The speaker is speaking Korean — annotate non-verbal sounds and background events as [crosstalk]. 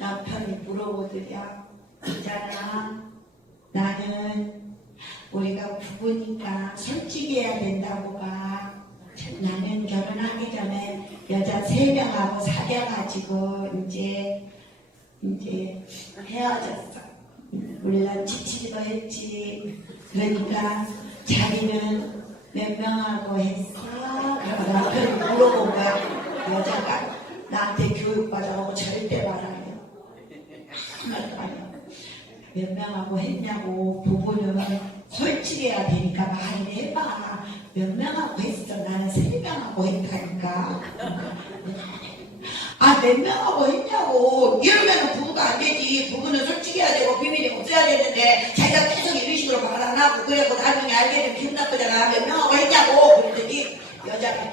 남편이 물어보더냐. 있잖아. 나는 우리가 부부니까 솔직해야 된다고 봐. 나는 결혼하기 전에 여자 세 명하고 사귀어가지고 이제 이제 헤어졌어. 물론 지치기도 했지. 그러니까 자기는 몇 명하고 했어? 그러고 남편이 물어본 거야. 여자가 나한테 교육받아오고 절대 말아요. 하나도 아니야. [laughs] 몇 명하고 했냐고 부부는 솔직해야 되니까 말을 해봐. 몇 명하고 했어? 나는 세 명하고 했다니까. [laughs] 아, 몇 명하고 했냐고. 이러면 부부가 안 되지. 부부는 솔직해야 되고 비밀이 없어야 되는데 자기가 계속 이런 식으로 말 안 하고 그래고 나중에 알게 되면 기분 나쁘잖아. 몇 명하고 했냐고. 그랬더니 여자가